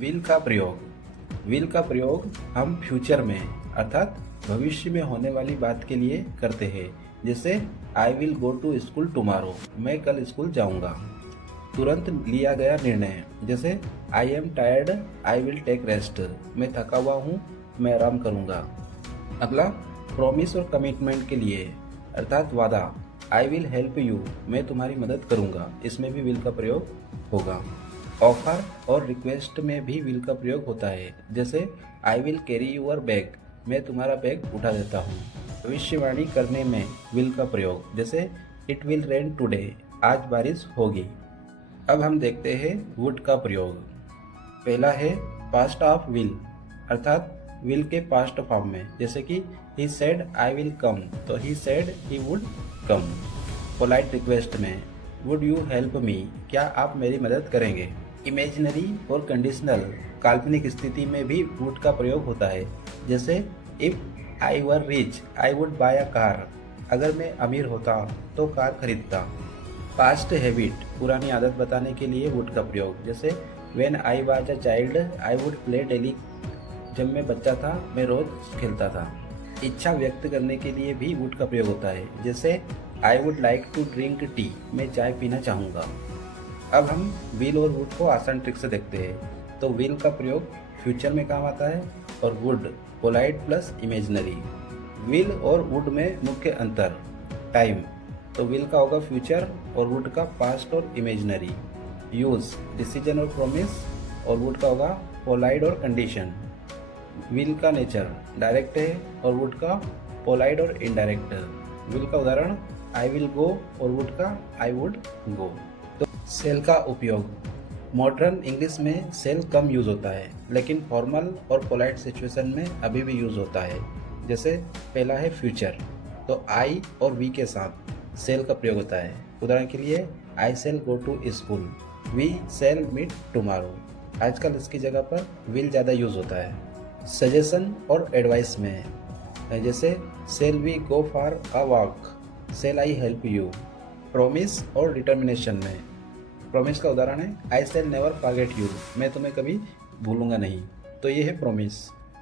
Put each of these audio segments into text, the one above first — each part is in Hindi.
विल का प्रयोग। विल का प्रयोग हम फ्यूचर में अर्थात भविष्य में होने वाली बात के लिए करते हैं। जैसे I will go to school tomorrow, मैं कल स्कूल जाऊंगा। तुरंत लिया गया निर्णय, जैसे I am tired I will take rest, मैं थका हुआ हूँ मैं आराम करूंगा। अगला प्रॉमिस और कमिटमेंट के लिए अर्थात वादा, आई विल हेल्प यू, मैं तुम्हारी मदद करूंगा, इसमें भी विल का प्रयोग होगा। ऑफर और रिक्वेस्ट में भी विल का प्रयोग होता है, जैसे I will carry your bag, मैं तुम्हारा बैग उठा देता हूँ। भविष्यवाणी करने में विल का प्रयोग, जैसे इट विल रेन टुडे, आज बारिश होगी। अब हम देखते हैं वुड का प्रयोग। पहला है पास्ट ऑफ विल अर्थात विल के पास्ट फॉर्म में, जैसे कि he said I will come, तो he said he would come. Polite request में वुड यू हेल्प मी, क्या आप मेरी मदद करेंगे। इमेजिनरी और कंडीशनल काल्पनिक स्थिति में भी वुड का प्रयोग होता है, जैसे if I were rich I would buy a car, अगर मैं अमीर होता तो कार खरीदता। पास्ट हैबिट पुरानी आदत बताने के लिए वुड का प्रयोग, जैसे when I was a child I would play daily, जब मैं बच्चा था मैं रोज खेलता था। इच्छा व्यक्त करने के लिए भी वुड का प्रयोग होता है, जैसे I would like to drink tea, मैं चाय पीना चाहूँगा। अब हम विल और वुड को आसान ट्रिक से देखते हैं। तो विल का प्रयोग फ्यूचर में काम आता है और would polite plus imaginary. Will और वुड में मुख्य अंतर टाइम, तो विल का होगा फ्यूचर और वुड का पास्ट और इमेजिनरी। यूज डिसीजन और प्रॉमिस और वुड का होगा पोलाइट और कंडीशन। विल का नेचर डायरेक्ट है और वुड का पोलाइट और इनडायरेक्ट। विल का उदाहरण आई विल गो और वुड का आई वुड गो। तो सेल का उपयोग, मॉडर्न इंग्लिश में सेल कम यूज होता है, लेकिन फॉर्मल और पोलाइट सिचुएशन में अभी भी यूज होता है। जैसे पहला है फ्यूचर, तो आई और वी के साथ सेल का प्रयोग होता है। उदाहरण के लिए I shall go to school, we shall meet tomorrow. आजकल इसकी जगह पर विल ज़्यादा यूज होता है। सजेशन और एडवाइस में, जैसे shall we go for a walk, shall I help you. Promise और डिटर्मिनेशन में, प्रॉमिस का उदाहरण है I shall never forget you, मैं तुम्हें कभी भूलूंगा नहीं, तो ये है प्रॉमिस।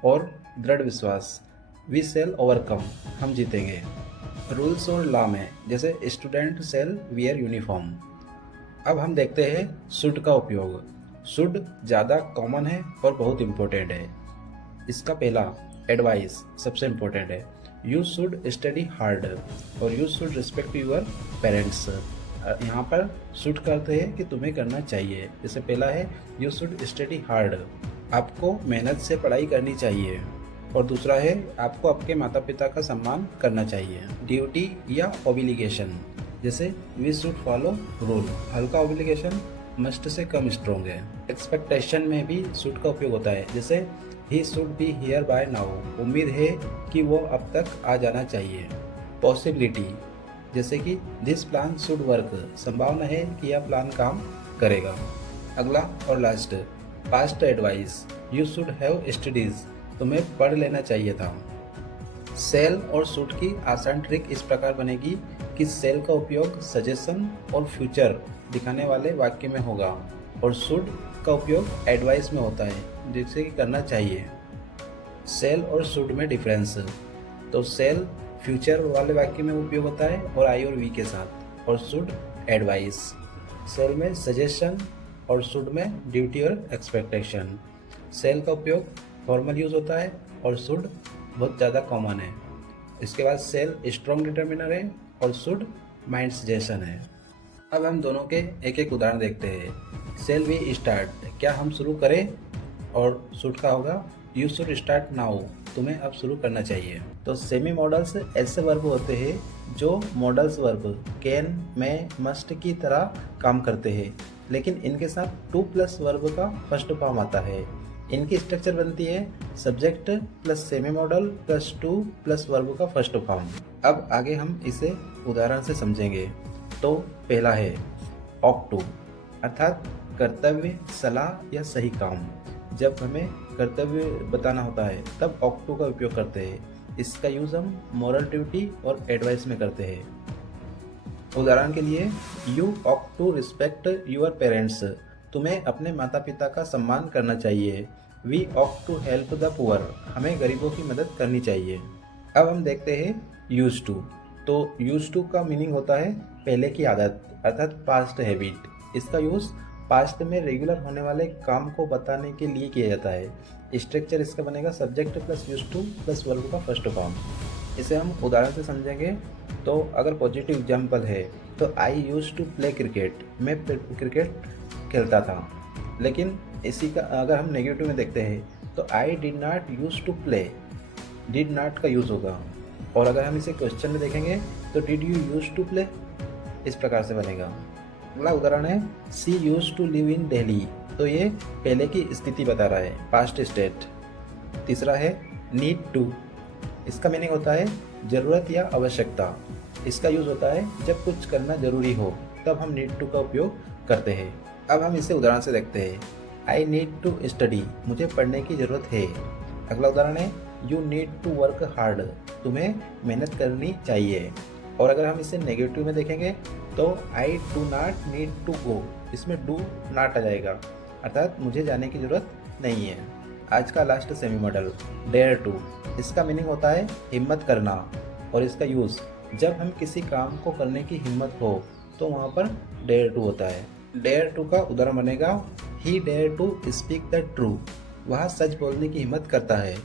और दृढ़ विश्वास, वी सेल ओवरकम, हम जीतेंगे। रूल्स और लॉ में, जैसे स्टूडेंट सेल वियर यूनिफॉर्म। अब हम देखते हैं शुड का उपयोग। शुड ज़्यादा कॉमन है और बहुत इम्पोर्टेंट है। इसका पहला एडवाइस सबसे इम्पोर्टेंट है, यू शुड स्टडी हार्ड और you should respect your parents. यहाँ पर शुड करते हैं कि तुम्हें करना चाहिए। जैसे पहला है यू शुड स्टडी हार्ड, आपको मेहनत से पढ़ाई करनी चाहिए। और दूसरा है आपको आपके माता पिता का सम्मान करना चाहिए। ड्यूटी या ऑब्लिगेशन, जैसे वी शुड फॉलो रूल, हल्का ऑब्लिगेशन मस्ट से कम स्ट्रोंग है। एक्सपेक्टेशन में भी शुड का उपयोग होता है, जैसे he should be here bye now, उम्मीद है कि वो अब तक आ जाना चाहिए। पॉसिबिलिटी, जैसे कि दिस प्लान शुड वर्क, संभावना है कि यह प्लान काम करेगा। अगला और last past advice, you should have studies, तुम्हें पढ़ लेना चाहिए था। सेल और शुड की आसान ट्रिक इस प्रकार बनेगी कि सेल का उपयोग सजेशन और फ्यूचर दिखाने वाले वाक्य में होगा और शुड का उपयोग एडवाइस में होता है, जिससे कि करना चाहिए। सेल और शुड में डिफरेंस, तो सेल फ्यूचर वाले वाक्य में उपयोग होता है और आई और वी के साथ, और शुड एडवाइस। सेल में सजेशन और शुड में ड्यूटी और एक्सपेक्टेशन। सेल का उपयोग फॉर्मल यूज होता है और शुड बहुत ज़्यादा कॉमन है। इसके बाद सेल स्ट्रॉन्ग डिटर्मिनर है और शुड माइंड सजेशन है। अब हम दोनों के एक एक उदाहरण देखते हैं। सेल वी स्टार्ट, क्या हम शुरू करें, और शुड का होगा यू शुड स्टार्ट नाउ, तुम्हें अब शुरू करना चाहिए। तो सेमी मॉडल्स ऐसे वर्ब होते हैं जो models verb can, may, must की तरह काम करते हैं, लेकिन इनके साथ टू प्लस वर्ब का फर्स्ट फॉर्म आता है। इनकी स्ट्रक्चर बनती है subject plus semi model plus two plus verb का फर्स्ट फॉर्म। अब आगे हम इसे उदाहरण से समझेंगे। तो पहला है ऑक्ट टू, अर्थात कर्तव्य, सलाह या सही काम। जब हमें कर्तव्य बताना होता है तब ऑक्ट टू का उपयोग करते हैं। इसका यूज हम मॉरल ड्यूटी और एडवाइस में करते हैं। उदाहरण के लिए you ought to respect your parents, तुम्हें अपने माता पिता का सम्मान करना चाहिए। We ought to help the poor, हमें गरीबों की मदद करनी चाहिए। अब हम देखते हैं यूज टू। तो यूज टू का मीनिंग होता है पहले की आदत अर्थात पास्ट हैबिट। इसका यूज पास्ट में रेगुलर होने वाले काम को बताने के लिए किया जाता है। स्ट्रक्चर इसका बनेगा subject plus use two plus verb का फर्स्ट फॉर्म। इसे हम उदाहरण से समझेंगे। तो अगर पॉजिटिव एग्जाम्पल है तो आई यूज टू प्ले क्रिकेट, मैं क्रिकेट खेलता था। लेकिन इसी का अगर हम नेगेटिव में देखते हैं तो I did not use to play, did not का यूज़ होगा। और अगर हम इसे क्वेश्चन में देखेंगे तो did you use to play, इस प्रकार से बनेगा। अगला उदाहरण है she use to live in Delhi, तो ये पहले की स्थिति बता रहा है, पास्ट स्टेट। तीसरा है नीड टू, इसका मीनिंग होता है ज़रूरत या आवश्यकता। इसका यूज़ होता है जब कुछ करना जरूरी हो, तब हम नीड टू का उपयोग करते हैं। अब हम इसे उदाहरण से देखते हैं। आई नीड टू स्टडी, मुझे पढ़ने की ज़रूरत है। अगला उदाहरण है you need to work hard, तुम्हें मेहनत करनी चाहिए। और अगर हम इसे नेगेटिव में देखेंगे तो I do not need to go, इसमें डू नॉट आ जाएगा, अर्थात मुझे जाने की ज़रूरत नहीं है। आज का last semi modal dare to, इसका मीनिंग होता है हिम्मत करना। और इसका यूज़ जब हम किसी काम को करने की हिम्मत हो तो वहाँ पर डेयर टू होता है। डेयर टू का उदाहरण बनेगा he dare to speak the true, वह सच बोलने की हिम्मत करता है।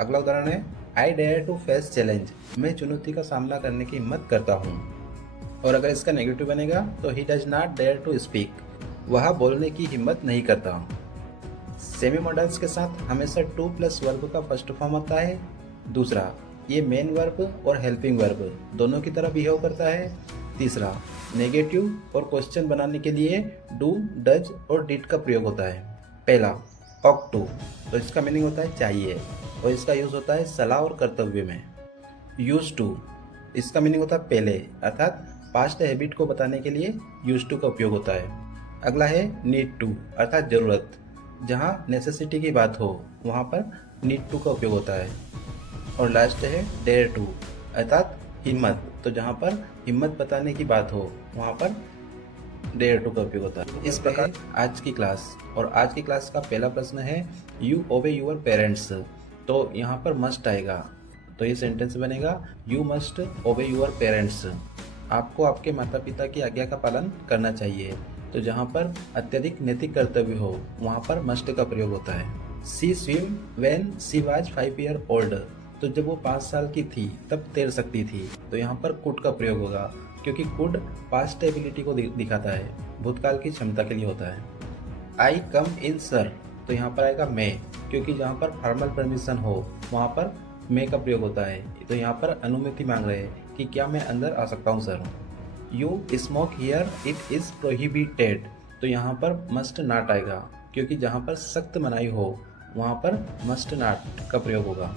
अगला उदाहरण है I dare to face challenge, मैं चुनौती का सामना करने की हिम्मत करता हूँ। और अगर इसका नेगेटिव बनेगा तो he does not dare to speak, वह बोलने की हिम्मत नहीं करता। सेमी मॉडल्स के साथ हमेशा टू प्लस वर्ब का फर्स्ट फॉर्म होता है। दूसरा, ये मेन वर्ब और हेल्पिंग वर्ब दोनों की तरह बिहेव करता है। तीसरा, नेगेटिव और क्वेश्चन बनाने के लिए डू, डज और डिड का प्रयोग होता है। पहला ऑक टू, तो इसका मीनिंग होता है चाहिए और इसका यूज़ होता है सलाह और कर्तव्य में। यूज टू, इसका मीनिंग होता है पहले, अर्थात पास्ट हैबिट को बताने के लिए यूज टू का उपयोग होता है। अगला है नीड टू, अर्थात ज़रूरत, जहाँ नेसेसिटी की बात हो वहाँ पर नीड टू का उपयोग होता है। और लास्ट है डेयर टू, अर्थात हिम्मत, तो जहाँ पर हिम्मत बताने की बात हो वहाँ पर डेयर टू का उपयोग होता है। इस प्रकार आज की क्लास, और आज की क्लास का पहला प्रश्न है यू ओबे यूर पेरेंट्स, तो यहाँ पर मस्ट आएगा, तो ये सेंटेंस बनेगा you must obey your parents, आपको आपके माता पिता की आज्ञा का पालन करना चाहिए। तो जहाँ पर अत्यधिक नैतिक कर्तव्य हो वहाँ पर मस्ट का प्रयोग होता है। She swim when she was 5 year old, तो जब वो 5 साल की थी तब तैर सकती थी, तो यहाँ पर कुड का प्रयोग होगा, क्योंकि कुड पास्ट एबिलिटी को दिखाता है, भूतकाल की क्षमता के लिए होता है। आई कम इन सर, तो यहाँ पर आएगा मैं, क्योंकि जहाँ पर फॉर्मल परमिशन हो वहाँ पर मैं का प्रयोग होता है, तो यहाँ पर अनुमति मांग रहे हैं कि क्या मैं अंदर आ सकता हूँ sir. You smoke here it is prohibited, तो यहाँ पर मस्ट नॉट आएगा, क्योंकि जहाँ पर सख्त मनाही हो वहाँ पर मस्ट नॉट का प्रयोग होगा।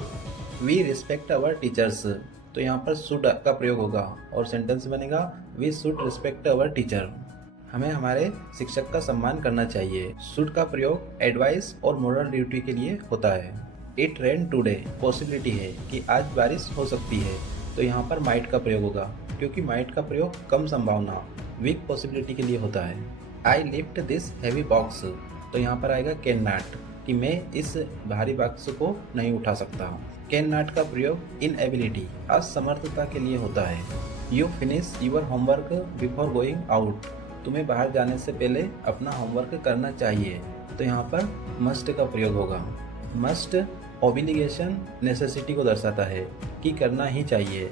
वी रिस्पेक्ट अवर टीचर्स, तो यहाँ पर शुड का प्रयोग होगा और सेंटेंस बनेगा we should respect our teacher, हमें हमारे शिक्षक का सम्मान करना चाहिए। शुड का प्रयोग एडवाइस और मोरल ड्यूटी के लिए होता है। इट रेन टुडे, पॉसिबिलिटी है कि आज बारिश हो सकती है, तो यहाँ पर माइट का प्रयोग होगा, क्योंकि माइट का प्रयोग कम संभावना, वीक पॉसिबिलिटी के लिए होता है। आई लिफ्ट दिस हैवी बॉक्स, तो यहाँ पर आएगा कैन नॉट, कि मैं इस भारी बॉक्स को नहीं उठा सकता। कैन नॉट का प्रयोग इन एबिलिटी, असमर्थता के लिए होता है। You finish your homework before going out, तुम्हें बाहर जाने से पहले अपना होमवर्क करना चाहिए, तो यहाँ पर मस्ट का प्रयोग होगा। मस्ट ऑब्लिगेशन नेसेसिटी को दर्शाता है कि करना ही चाहिए,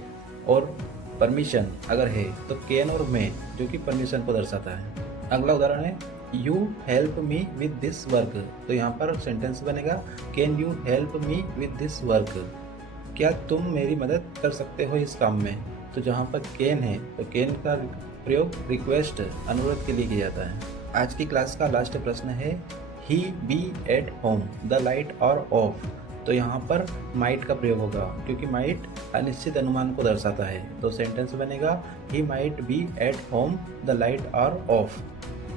और परमिशन अगर है तो कैन और मे जो कि परमिशन को दर्शाता है। अगला उदाहरण है you help me with this work, तो यहाँ पर सेंटेंस बनेगा can you help me with this work, क्या तुम मेरी मदद कर सकते हो इस काम में। तो जहाँ पर कैन है तो कैन का प्रयोग रिक्वेस्ट, अनुरोध के लिए किया जाता है। आज की क्लास का लास्ट प्रश्न है he be at home the light are off, तो यहाँ पर माइट का प्रयोग होगा, क्योंकि माइट अनिश्चित अनुमान को दर्शाता है, तो सेंटेंस बनेगा he might be at home the light are off,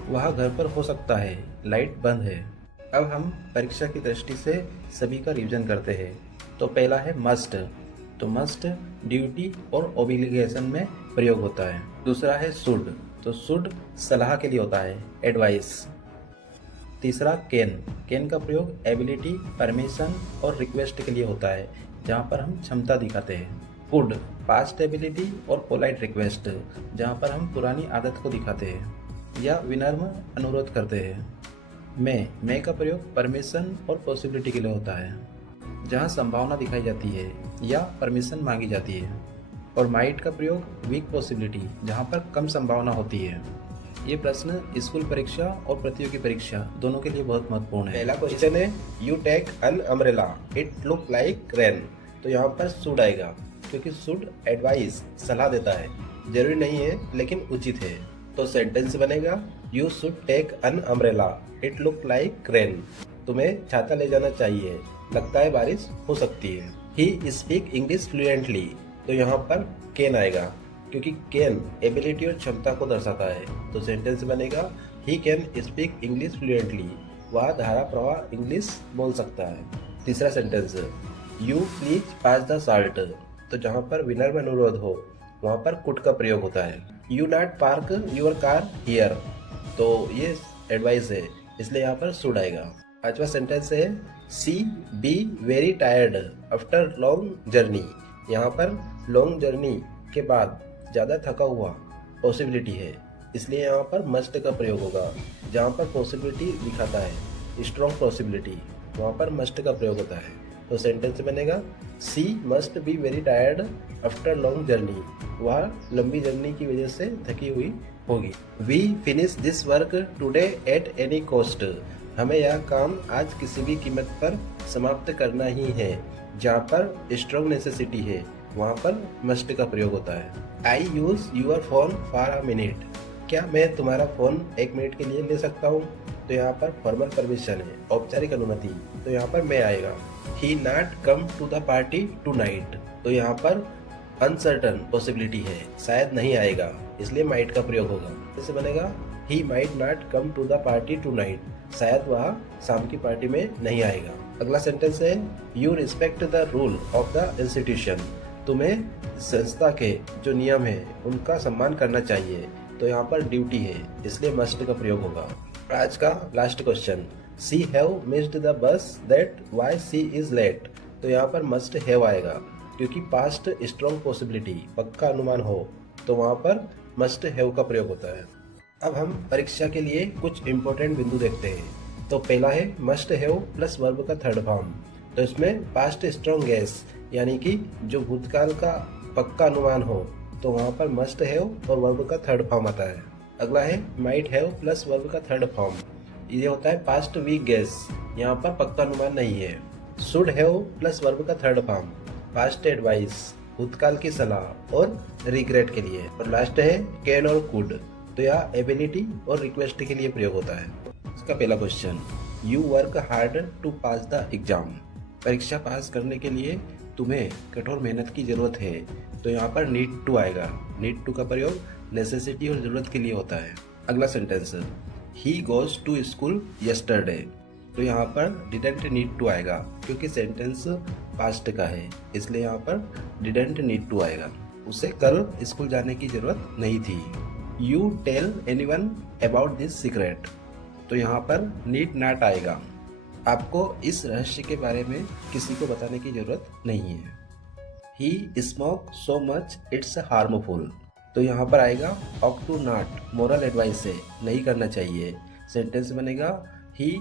वह घर पर हो सकता है, लाइट बंद है। अब हम परीक्षा की दृष्टि से सभी का रिवीजन करते हैं। तो पहला है मस्ट, तो मस्ट ड्यूटी और ऑब्लिगेशन में प्रयोग होता है। दूसरा है शुड, तो शुड सलाह के लिए होता है, एडवाइस। तीसरा कैन। कैन का प्रयोग एबिलिटी, परमिशन और रिक्वेस्ट के लिए होता है, जहाँ पर हम क्षमता दिखाते हैं। कुड, पास्ट एबिलिटी और पोलाइट रिक्वेस्ट, जहाँ पर हम पुरानी आदत को दिखाते हैं या विनम्र अनुरोध करते हैं। मैं का प्रयोग परमिशन और पॉसिबिलिटी के लिए होता है, जहाँ संभावना दिखाई जाती है या परमिशन मांगी जाती है। और माइट का प्रयोग वीक पॉसिबिलिटी, जहाँ पर कम संभावना होती है। ये प्रश्न स्कूल परीक्षा और प्रतियोगी परीक्षा दोनों के लिए बहुत महत्वपूर्ण है। पहला क्वेश्चन है, you take an umbrella, it look like rain. तो यहाँ पर शुड आएगा, क्योंकि शुड एडवाइस, सलाह देता है, जरूरी नहीं है लेकिन उचित है। तो सेंटेंस बनेगा, you should take an umbrella, it look like rain. तुम्हें छाता ले जाना चाहिए, लगता है बारिश हो सकती है। He speak English fluently. तो यहाँ पर कैन आएगा, क्योंकि कैन एबिलिटी और क्षमता को दर्शाता है। तो सेंटेंस बनेगा, he can speak English fluently. वह धारा प्रवाह इंग्लिश बोल सकता है। तीसरा sentence, you please pass the salt. तो जहाँ पर विनम्र अनुरोध हो वहाँ पर कुड का प्रयोग होता है। You not park your car here. तो ये एडवाइस है, इसलिए यहाँ पर शुड आएगा। पांचवा सेंटेंस है, she be very tired after long journey. यहाँ पर लॉन्ग जर्नी के बाद ज़्यादा थका हुआ पॉसिबिलिटी है, इसलिए यहाँ पर मस्ट का प्रयोग होगा। जहाँ पर पॉसिबिलिटी दिखाता है स्ट्रॉन्ग पॉसिबिलिटी, वहाँ पर मस्ट का प्रयोग होता है। तो सेंटेंस बनेगा, she must be very tired after long journey. वह लंबी जर्नी की वजह से थकी हुई होगी। We finish this work today at any cost. हमें यह काम आज किसी भी कीमत पर समाप्त करना ही है। जहाँ पर स्ट्रॉन्ग नेसेसिटी है वहाँ पर मस्ट का प्रयोग होता है। I use your phone for a minute. क्या मैं तुम्हारा फोन 1 मिनट के लिए ले सकता हूँ? तो यहाँ पर फॉर्मल परमिशन है, औपचारिक अनुमति। तो यहाँ पर मैं आएगा। He not come to the party tonight. तो यहाँ पर अनसर्टन पॉसिबिलिटी है, शायद नहीं आएगा, इसलिए माइट का प्रयोग होगा। जैसे बनेगा, he might not come to the party tonight. शायद वह शाम की पार्टी में नहीं आएगा। अगला सेंटेंस है, you respect the rule of the institution. तुम्हें संस्था के जो नियम है उनका सम्मान करना चाहिए। तो यहाँ पर ड्यूटी है, इसलिए मस्ट का प्रयोग होगा। आज का last question, she have missed the bus that why she is late. तो यहाँ पर मस्ट हैव आएगा, क्योंकि पास्ट स्ट्रॉन्ग पॉसिबिलिटी, पक्का अनुमान हो, तो वहाँ पर मस्ट हैव का प्रयोग होता है। अब हम परीक्षा के लिए कुछ इंपॉर्टेंट बिंदु देखते हैं। तो पहला है मस्ट हैव प्लस वर्ब का थर्ड फॉर्म। तो इसमें पास्ट स्ट्रॉन्ग गेस, यानी कि जो भूतकाल का पक्का अनुमान हो, तो वहाँ पर मस्ट हैव और वर्ब का थर्ड फॉर्म आता है। अगला है माइट हैव प्लस वर्ब का थर्ड फॉर्म। ये होता है पास्ट वीक गेस, यहाँ पर पक्का अनुमान नहीं है। शुड हैव प्लस वर्ब का थर्ड फॉर्म, पास्ट एडवाइस, भूतकाल की सलाह और रिग्रेट के लिए। और लास्ट है कैन और कुड। तो यह एबिलिटी और रिक्वेस्ट के लिए प्रयोग होता है। इसका पहला question, you work hard to pass the exam. परीक्षा पास करने के लिए तुम्हें कठोर मेहनत की जरूरत है। तो यहाँ पर नीड टू आएगा। नीड टू का प्रयोग नेसेसिटी और जरूरत के लिए होता है। अगला sentence, he goes to school yesterday. तो यहाँ पर डिडंट नीड टू आएगा, क्योंकि सेंटेंस पास्ट का है, इसलिए यहाँ पर डिडंट नीड टू आएगा। उसे कल स्कूल जाने की जरूरत नहीं थी। You tell anyone about this secret. तो यहाँ पर नीड नॉट आएगा, आपको इस रहस्य के बारे में किसी को बताने की जरूरत नहीं है। He smoke so much it's harmful. तो यहाँ पर आएगा ऑक टू नॉट, मोरल एडवाइस है, नहीं करना चाहिए। सेंटेंस बनेगा, he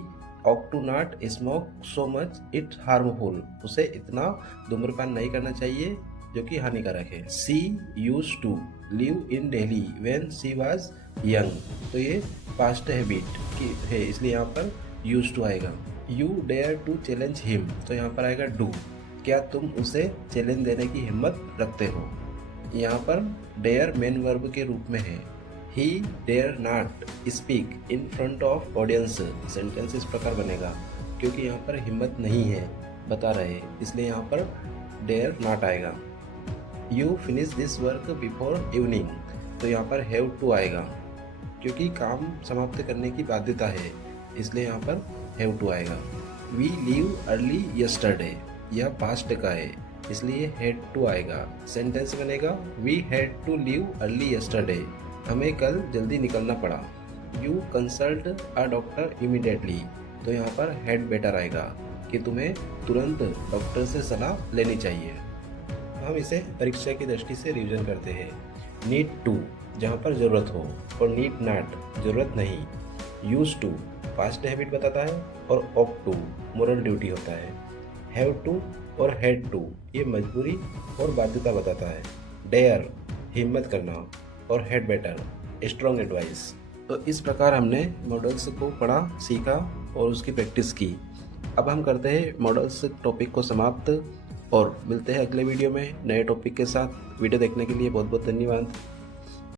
ought to not smoke so much it's harmful. उसे इतना धूम्रपान नहीं करना चाहिए जो कि हानिकारक है। She use to live in Delhi when she was young. तो ये पास्ट हैबिट की है, इसलिए यहाँ पर यूज टू आएगा। You dare to challenge him. तो यहाँ पर आएगा डू। क्या तुम उसे चैलेंज देने की हिम्मत रखते हो? यहाँ पर डेयर मेन वर्ब के रूप में है। He dare not speak in front of audience. Sentence इस प्रकार बनेगा, क्योंकि यहाँ पर हिम्मत नहीं है, बता रहे, इसलिए यहाँ पर डेयर नॉट आएगा। You finish this work before evening. तो यहाँ पर हैव टू आएगा, क्योंकि काम समाप्त करने की बाध्यता है, इसलिए यहाँ पर हैव टू आएगा। We leave early yesterday. यह पास्ट का है, इसलिए हैड टू आएगा। सेंटेंस बनेगा, we had to leave early yesterday. हमें कल जल्दी निकलना पड़ा। You consult a doctor immediately, तो यहाँ पर हैड बेटर आएगा कि तुम्हें तुरंत डॉक्टर से सलाह लेनी चाहिए। हम इसे परीक्षा की दृष्टि से रिवीजन करते हैं। नीड टू जहाँ पर ज़रूरत हो, और नीड नॉट ज़रूरत नहीं। यूज टू पास्ट हैबिट बताता है, और ऑप टू मोरल ड्यूटी होता है। हैव टू और हैड टू ये मजबूरी और बाध्यता बताता है। डेयर हिम्मत करना, और हैड बेटर स्ट्रॉन्ग एडवाइस। तो इस प्रकार हमने मॉडल्स को पढ़ा, सीखा और उसकी प्रैक्टिस की। अब हम करते हैं मॉडल्स टॉपिक को समाप्त और मिलते हैं अगले वीडियो में नए टॉपिक के साथ। वीडियो देखने के लिए बहुत बहुत धन्यवाद।